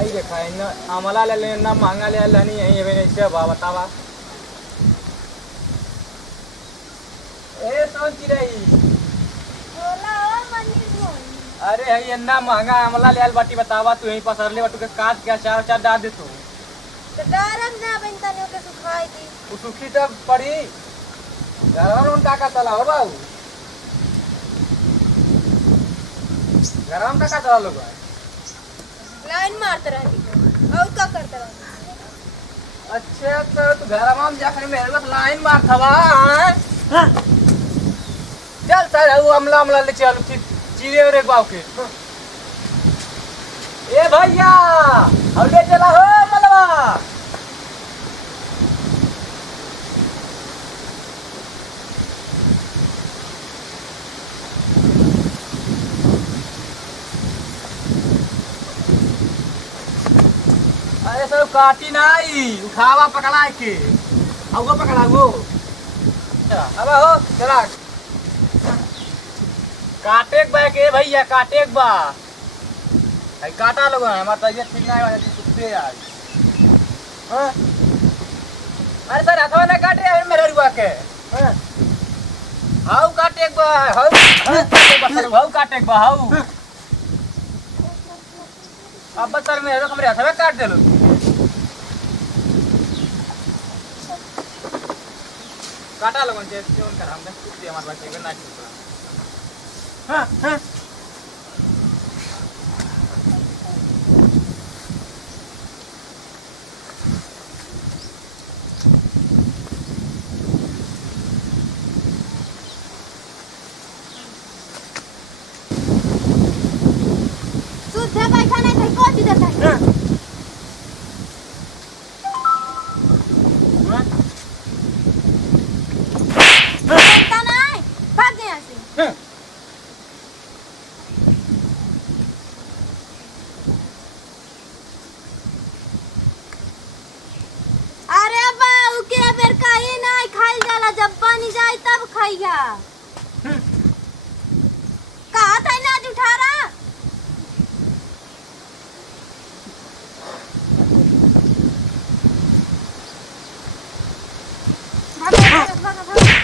आई देखा इन आम्हाला ले ना महंगा ले नहीं यही है ऐसे भाव बतावा। ए सोन चिरई बोला ओ मनी बोल। अरे है इतना महंगा आमला ले बाटी बतावा तू यहीं पसर ले बटू के काट के चार चार डाल दे तू तो गरम ना बनता नहीं के सुखाई दी। वो सुखी तब पड़ी गरम उनका का चला हो बाबू गरम का चला लोग लाइन मारते रहती और क्या करते रहती। अच्छा तो तू घर में जाकर मेरे पास लाइन मार थवा चल सर वो अमला अमला ले चल चीरे रे बाव के ए भैया अब ले चला हो मलवा अरे सर काटी नहीं उठावा पकड़ा के आओ पकड़ा वो अब हो चला काटे के बा के भैया काटे के बा भाई काटा लोग हमारा तबीयत ठीक नहीं है सुखते आज हां अरे सर हथवा ना काटे है मेरे रुआ के हां हाउ काटे के बा हाउ काटे के बा हाउ अब सर मेरे को मेरे हथवा काट दे लो काटा लोगन से जोन कर हम कुछ हमारे बच्चे के ना हाँ हाँ शुद्ध बैठा नहीं थे कौन इधर था बनता नहीं भाग गया से अरे बाऊ के बेर काहे नहीं खाइल जाला जब पानी जाए तब खाइया कहा था ना आज उठा रहा भाग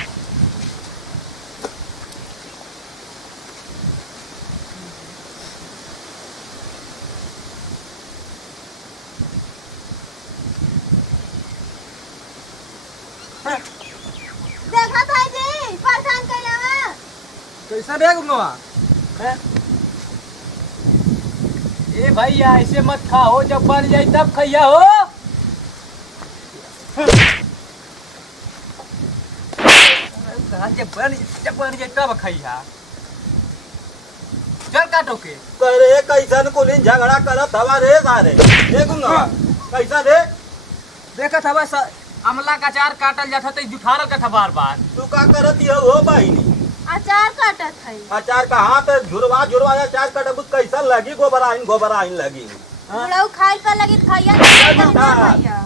देखा था जी परेशान कैला कैसा देख गुनवा हैं ए भैया ऐसे मत खाओ जब बन जाए तब खइया हो जब बन जाए तब खइया चल काटो के करे कैसन कुलिन झगड़ा करत हवा रे सारे देखूंगा कैसा रे देखा था बस अमला का चार काटल जाता तो जुठारल का था बार बार तू का करत है हो बहिनी अचार काटत है अचार कहाँ पे झुरवा झुरवा अचार कटब कैसा लगी गोबर आइन लगी बुढ़ऊ खाइल पर लगी खाइया नहीं खाइया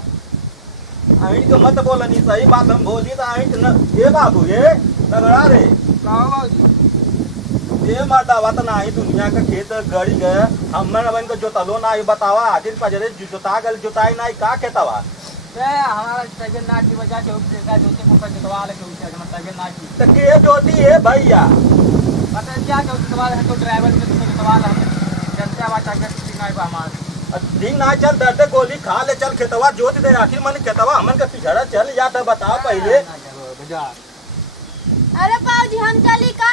आइन तो मत बोलनी सही बात हम बोली तो आइन न ये बाबू ये तगड़ा रे ये मर्दावा तो नहीं दुनिया का खेत गड़ी गए हमने बन को जोतलो ना ये बतावा आखिर पजरे जोता गल जोताई नहीं का खेतवा हमारा तबियत ना की वजह से उसका जोते को जोतवा ले के उसे हमारा तबियत ना की तो के जोती है भैया पता क्या के जोतवा है तो ड्राइवर में तो जोतवा ले जनता बात आगे नहीं बा हमार दिन ना चल दर्द गोली खा ले चल खेतवा जोत दे आखिर मन खेतवा हमन का पिछड़ा चल जाता बता पहले अरे पाऊजी हम चली का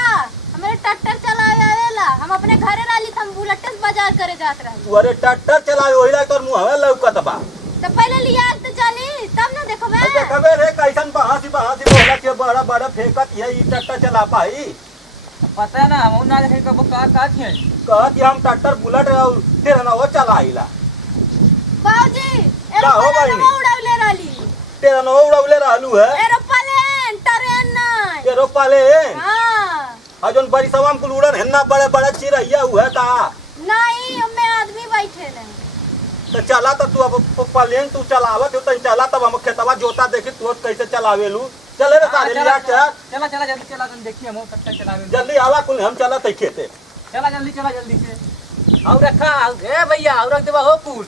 हमारे ट्रैक्टर चलावे आवेला हम अपने घरे रहली हम बुलेट बाजार करे जात रहली अरे ट्रैक्टर चलावे ओही लाग तोर मुंह हवे लौकत बा तो पहले लिया तो चली तब ना देखबे देखबे रे कैसन बहासी बोला के बड़ा बड़ा फेंकत है ई ट्रैक्टर चला पाई पता है ना हम ना देखे कब का थी कहत हम ट्रैक्टर बुलेट तेरे ना वो चलाइला बाऊजी का हो भाई? एरोप्लेन उड़ावले रहली तेरा ना उड़ावले रहलू है एरोप्लेन ट्रेन नहीं के रोपाले हां अजन बड़ी सवाम कुल उड़न हेन्ना बड़े बड़े चिरैया हुए का नहीं हमें आदमी बैठे नहीं तो चला तो तू अब प्लेन तू चलावत हो तो चला तब हम खेतवा जोता देखी तू कैसे चलावेलू चले रे सारे लिया चल चला चला जल्दी चला तुम देखिए हम कट्टा चलावे जल्दी आवा कुल हम चला तई खेते चला जल्दी से और रखा ए भैया और रख देबा हो कुल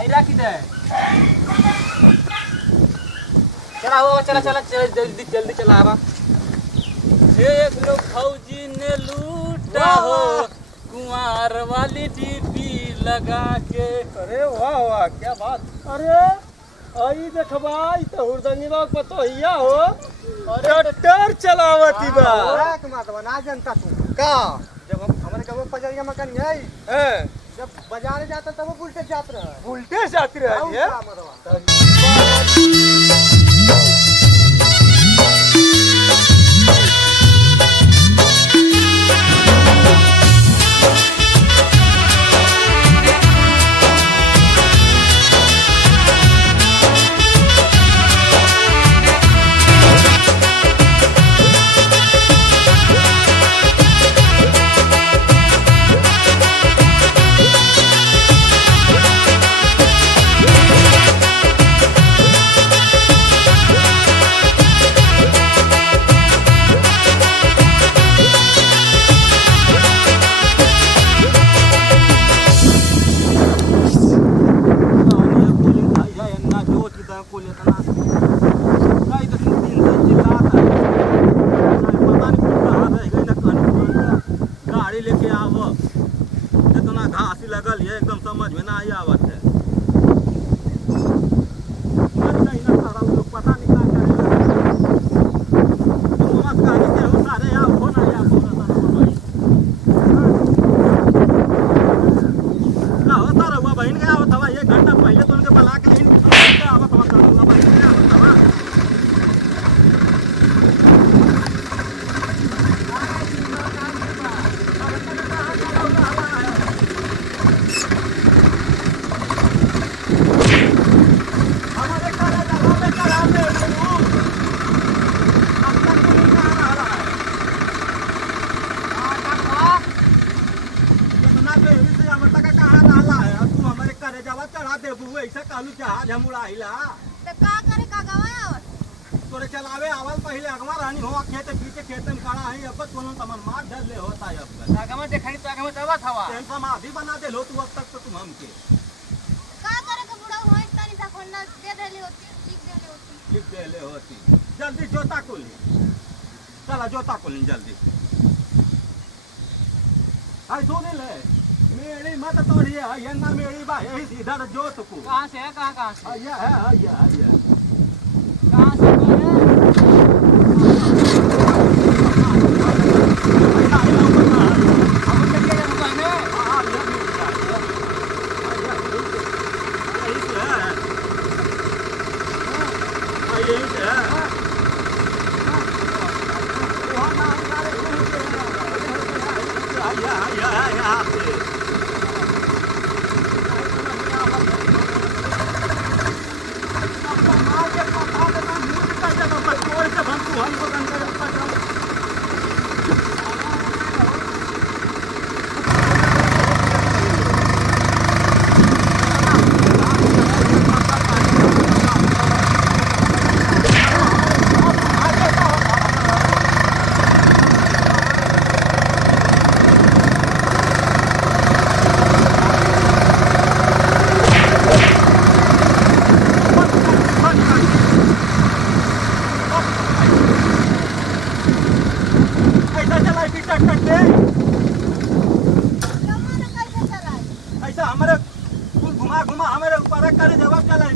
आई रखी दे चला हो चला चला जल्दी जल्दी चला आवा देख लो फौजी ने लूटा हो कुंवार वाली डीपी लगा के। अरे वाह वाह क्या बात। अरे आई देखबा ई तो हुरदनी बाग पतोहिया हो। ट्रैक्टर चलावती बा ना जनता तू का जब हम हमारे कब पजरिया मकान आई हैं जब बाजारे जाता तब वो उल्टे जात रहा उल्टे जाती रही है। गाड़ी लेके आव इतना घास लगल है एकदम समझ में ना आई आवत है। पता नहीं क्या करे सारे आओ हो ना या होता रहुआ बहन के आवत हवा 1 घंटा पहले तो उनके बला के नहीं आवत हवा करूंगा बहन के आवत हवा। ऐसा कहलू जहाज हम उड़ाइला तो का करे का गवाया और तोरे चलावे आवल पहले अगवा रानी हो खेत पीछे खेत में खड़ा है अब कोनो तमन मार डर ले होता है अब आगमा देखनी तो आगमा दवा थावा तेन समाधि बना दे लो तू अब तक तो तुम हमके का करे के बुढ़ा होई तनी सा खोना दे देले होती लिख दे ले होती जल्दी जोता को ले चला जोता को ले जल्दी आई सुन ले मेरी मत तोड़ी है ये ना मेरी बा यही इधर जोत को कहां से है कहां से आया है आया कहां से ऐसा हमारे घुमा घुमा हमारे ऊपर करे जवाब चला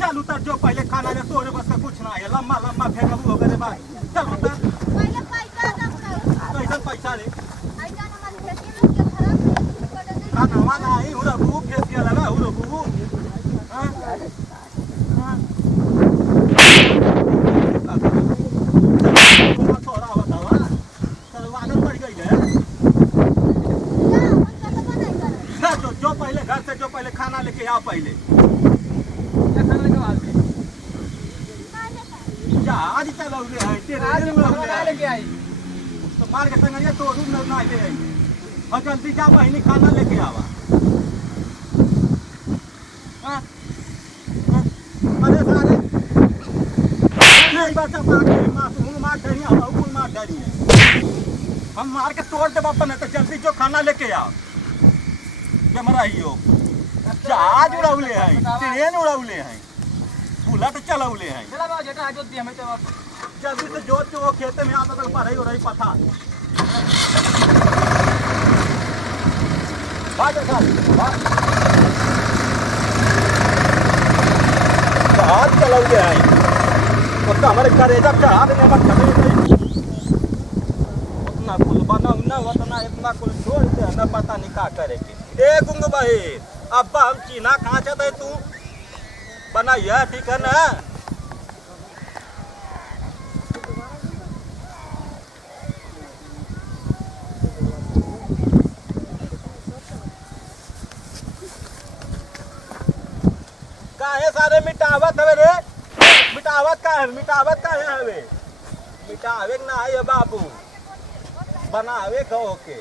चल उतर जो पहले खाना ले तोरे बस का कुछ ना है लम्बा लम्बा फेंक हो गए भाई चल उतर पहले पैसा दो कैसा पैसा ले ऐसा हमारे खेती में के खराब खाना वाला आई उरा भूख फेंक के लगा उरा भूख थोड़ा बतावा चल आदत पड़ गई है ना जो पहले घर से जो पहले खाना लेके आओ पहले आज चलो लेके आई तो मार के संगरिया तो रूम ना ले आई और जल्दी जा बहनी खाना लेके आवा अरे सारे नहीं बच्चा मार डरी मार डरी हम मार के तोड़ दे बापा नहीं तो जल्दी जो खाना लेके आओ में रहियो जहाज उड़ौले हैं ट्रेन उड़ौले हैं बुलेट चलौले हैं चला बाबू जेटा जोत दिया मैं तो जल्दी से जोत के वो खेते में आता तक पढ़ाई हो रही पथा जहाज चलौले हैं उसका हमारे करेजा जहाज ने मत खड़े उतना कुल बनाऊ ना उतना इतना कुल छोड़ दे ना पता नहीं का करेगी ए गुंग भाई अब हम चीना कहाँ चाहते तू बनाइए ठीक है ना काहे सारे मिटावत हवे रे मिटावत का है हवे मिटावे ना है बाबू बनावे कहो के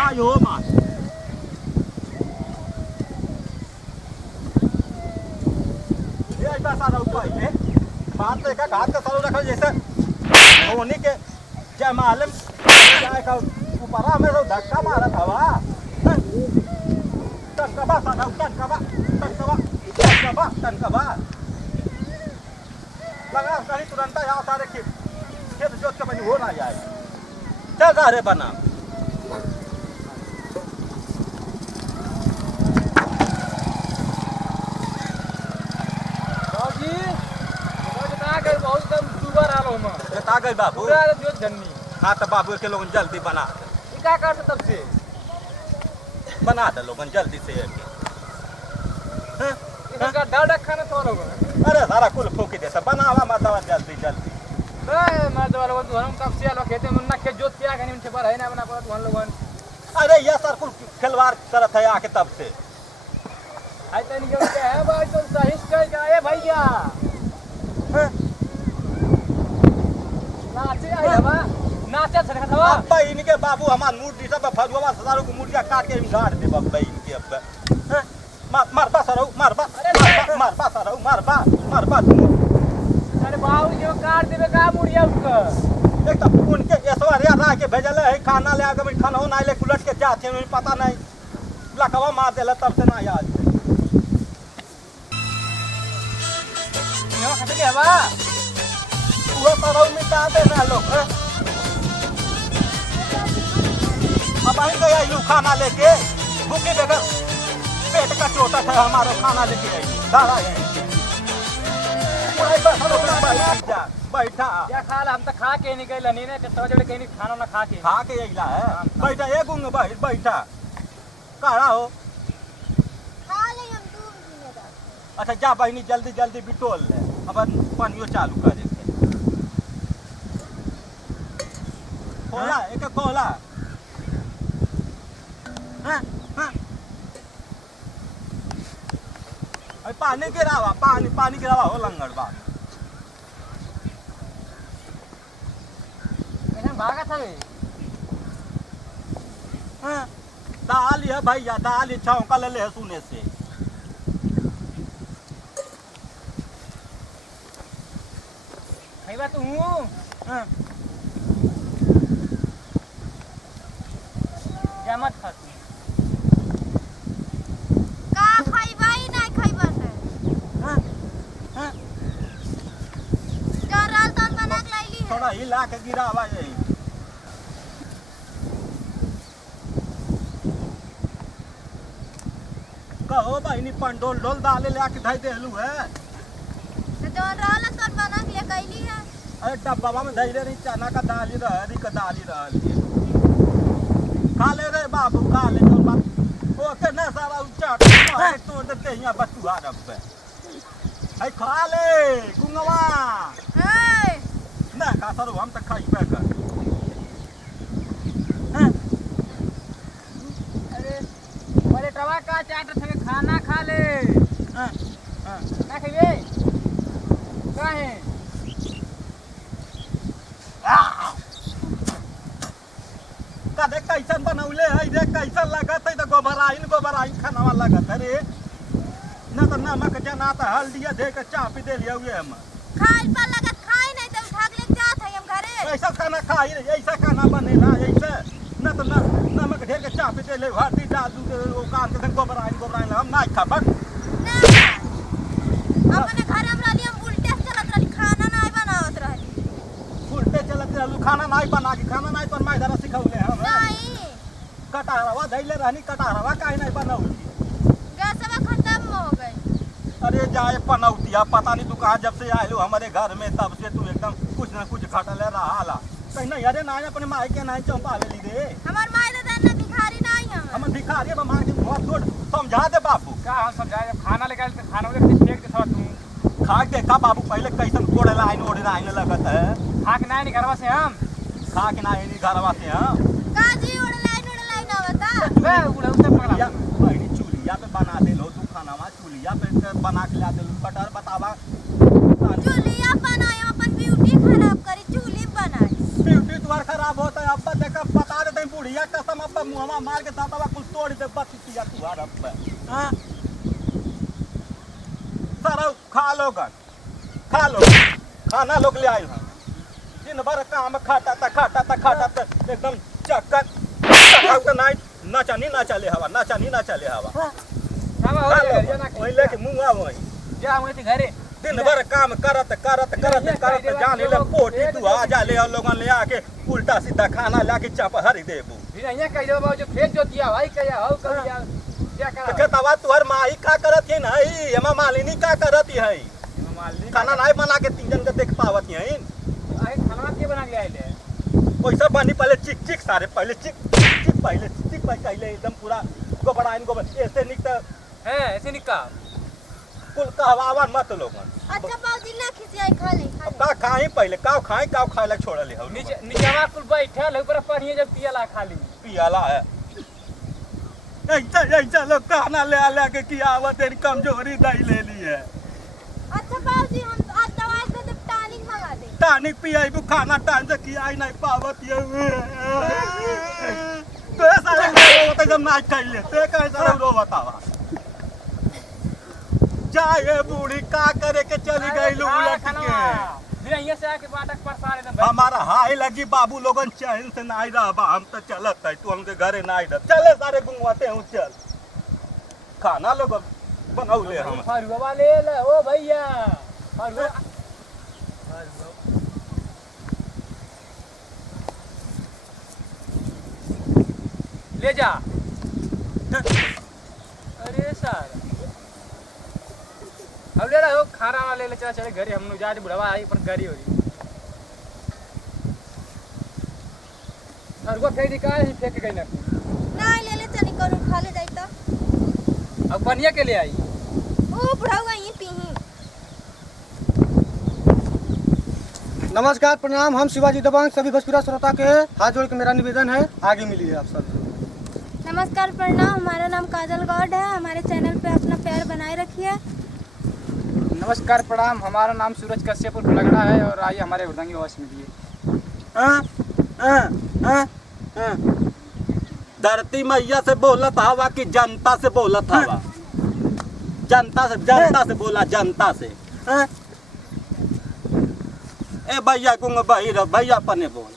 आयो मां ये ऐसा सारा ऊपर है बात तो एक घाट का सारू रखल जैसे होने के क्या मालूम क्या का ऊपर में तो धक्का मारा था वा टनकबा सारा टनकबा लगा कहीं तुरंत यहाँ सारे खेत जोत के बनी हो ना जाए चल सारे बना बता गई बाबू हाँ तो बाबू के लोग जल्दी बना क्या करते तब से बना दे लोग जल्दी से डर खाना तो लोग अरे सारा कुल फूकी दे सब बनावा माता जल्दी मर्द वालों को हम कब से आलो खेते में ना खेत जोत किया कहीं उनसे पर है ना बना पड़ा तुम लोगन अरे ये सर कुल खिलवाड़ करत है आके तब से आई तो नहीं क्या है भाई तुम सही कर गए भैया नाचे आई बा नाचे छका था अब इनके बाबू हमार मूर्ति सब फजुआ सदारो को मूर्तियां काट के गाड़ दे बब इनके अब मारबा सरो मारबा अरे बाबू जो काट देबे का मुड़िया उसका एक तो उनके ऐश्वर्या रा के भेजल है खाना ले आके खाना हो ना ले कुलट के जाते हैं पता नहीं लकवा मार देला तब से ना याद यो खते के बा पूरा तरह मिटा देना लोग अब आई गया यू खाना लेके भूखे बगैर पेट का चोटा था हमारा खाना लेके आई दादा बैठा क्या खा ला हम तो खा के निकल नहीं ने तो जब कहीं खाना ना खा के अइला है बैठा एक गुंग बैठा काड़ा हो खा ले हम 2 महीने तक अच्छा जा बहनी जल्दी जल्दी बिटोल ले अब पानियो चालू कर दे खोला एक खोला हां पानी गिरावा पानी गिरावा हो लंगड़ बा मैंने भागा था वे हां दाल है भैया दाल छौंका ले ले सुने से खैबा तू हां जामत खा का खइबाई नहीं खइबा से हां हां जो राल तन बना के लाइली है थोड़ा हिला के गिरावा यही कहो बहनी पंडोल डोल दाले ले आके धई देलू है तो जो राल तन बना के ले गईली है अरे डब्बा में धैले नहीं चना का दाली रहली का दाली रहली खा ले रे बाबू खा ले जो बात ओके ना सारा उच्चा तोड़ देते यहाँ बटुआ रब पे ऐ खा ले गुंगवा ए ना का सरो हम तक खाई पे कर अरे बड़े टवा का चाट थे खाना खा ले हां ना खइबे काहे का देख कैसन बनौले है देख कैसन लगत है तो गोबराइन खाना वाला लगत है रे ना तो नमक जना तो हल्दी दे के चाप दे लिया हुए हम खाए पर लगा खाए नहीं तो उठा के लेके जात है हम घरे। ऐसा खाना खाई ऐसा खाना बनेला ऐसे न तो नमक ढेर के चापे दे ले हल्दी डाल दू वो कान के गोबराइन हम नहीं खाबक ना अपने घर हमरा लिए हम उल्टे से चलत रही खाना नहीं बनावत रही। उल्टे चलत रहलू खाना नहीं बना के खाना नहीं पर मायदारा सिखौले हम नहीं कटारवा धैले रहनी कटारवा काहे नहीं बनौली गैसवा खत्म हो गई। अरे जाए पनौतिया पता नहीं तू कहाँ जब से आए हमारे घर में तब से तू एकदम कुछ न कुछ घटले रहा कहीं नहीं अरे ना अपने माई के नहीं चौंपावे ली रे हमार माई दादा ना भिखारी नहीं हम भिखारी मार के बहुत छोड़ समझा दे बाबू का हम समझाए जब खाना लेके आए तो खाना उधर फेंक दे थोड़ा तू खा के देखा बाबू पहले कैसन कोड़े लाइन ओढ़े आने लगत है खा के नहीं घरवा से हम खा के ना घरवा से हम काजी उड़ लाइन आवता। बे उड़ा उसे पकड़ा पहली चूल्हिया पे बना दे लो तू खाना चूल्हिया पे बना के ला दे कटर बतावा चूल्हिया बनाए अपन ब्यूटी खराब करी चूल्ही बनाई। ब्यूटी तुम्हारा खराब होता है अब्बा देखा बता देते बुढ़िया कसम अब्बा मुहमा मार के दादा कुछ तोड़ दे बतिया तुम्हारा अब्बा हाँ सारा खा लो खाना लोग ले आए हैं दिन भर काम खाता था एकदम चक्कर ना चले हवा खावा हो गया ना वही लेके मुंह आ वही जा हुए थे घरे दिन भर काम करत जाने ले पोटी तू आ जा ले और लोगन ले आके उल्टा सीधा खाना लाके चाप हरी देबू फिर यहाँ कह दो बाबू जो फेंक जो दिया भाई क्या हो कर दिया क्या तो करा तवा तुहर माई का करत है नहीं हमा मालिनी का करत है मालिक खाना नहीं बना के तीन जन के देख पावत है आए खाना के बना के आए ले पैसा बनी पहले चिक सारे पहले चिक पहले एकदम पूरा गोबर ऐसे निकता है ऐसे निका कुल कहवावा मत लोगन अच्छा बाबूजी ना खिसियाई खा ले का खाई पहले काव खाए ला छोड़ ले नीचे नीचेवा कुल बैठल है ऊपर पढ़िए जब पियला खाली पियाला है ऐसा लोग कहना ले के किया आवत तेरी कमजोरी दई ले ली है अच्छा बाबूजी हम आज दवाई से तो टॉनिक मंगा दे टानिक पियाई bu खाना टाइम से किया ही नहीं पावत ये तो सारे रोवत जब नाच कर ले ते कैसा रो बतावा जाए बूढ़ी का करे के चली गई उलट के फिर यहाँ से आके बाटक परसार एकदम हमारा हाय लगी बाबू लोगन चैन से नहीं रहा हम तो चलत है तू हमके घरे नहीं रह चले सारे गुंगवाते हूँ चल खाना लोग बनौले हम फरुआ ले ले ओ भैया फरुआ ले जा अरे सर अब ले रहा हो खाना वाला ले चला चले घरे हम जा रहे बुढ़वा आई पर गरी हो रही फरुआ फेंक दी का ही फेंक गई ना नहीं ले ले चनी करू खा ले जाई तो अब बनिया के ले आई ओ बुढ़ावा ये पीही। नमस्कार प्रणाम हम शिवाजी दबंग सभी भोजपुरा श्रोता के हाथ जोड़ के मेरा निवेदन है आगे मिलिए आप सब। नमस्कार प्रणाम हमारा नाम काजल गौड है हमारे चैनल पे अपना प्यार बनाए रखिए। नमस्कार प्रणाम हमारा नाम सूरज कश्यप लगड़ा है और आइए हमारे उर्दंगी वॉइस मिलिए। धरती मैया से बोलत हवा कि जनता से बोलत हवा जनता से बोला जनता से ए भैया कुंग भैया पने बोल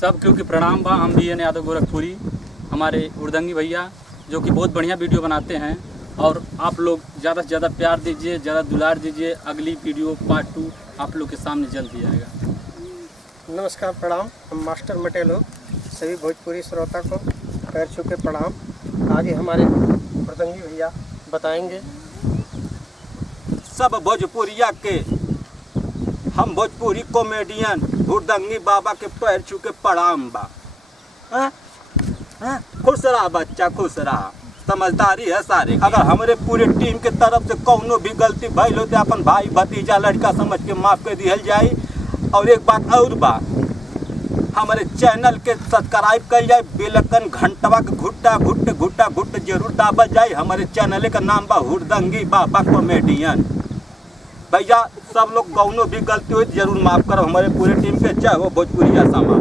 सब क्योंकि प्रणाम बा हम भी यादव गोरखपुरी हमारे उर्दंगी भैया जो कि बहुत बढ़िया वीडियो बनाते हैं और आप लोग ज़्यादा से ज़्यादा प्यार दीजिए ज़्यादा दुलार दीजिए। अगली वीडियो पार्ट 2 आप लोग के सामने जल्द ही आएगा। नमस्कार प्रणाम हम मास्टर मटेल हो सभी भोजपुरी श्रोता को पैर छू के प्रणाम। आगे हमारे प्रसंगी भैया बताएंगे। सब भोजपुरिया के हम भोजपुरी कॉमेडियन हुड़दंगी बाबा के पैर छू के प्रणाम बा। खुश रहा बच्चा खुश रहा समझदारी है सारे। अगर हमारे पूरे टीम के तरफ से कौनो भी गलती भइल हो तो अपन भाई भतीजा लड़का समझ के माफ कर दिया जाए। और एक बात और बा हमारे चैनल के सब्सक्राइब कर जाए बेलकन घंटवा के घुट्टा जरूर दाबल जाए। हमारे चैनल का नाम बा हुड़दंगी बाबा कॉमेडियन। भैया सब लोग कौनो भी गलती हुई जरूर माफ करो हमारे पूरे टीम के। जय हो भोजपुरिया समाज।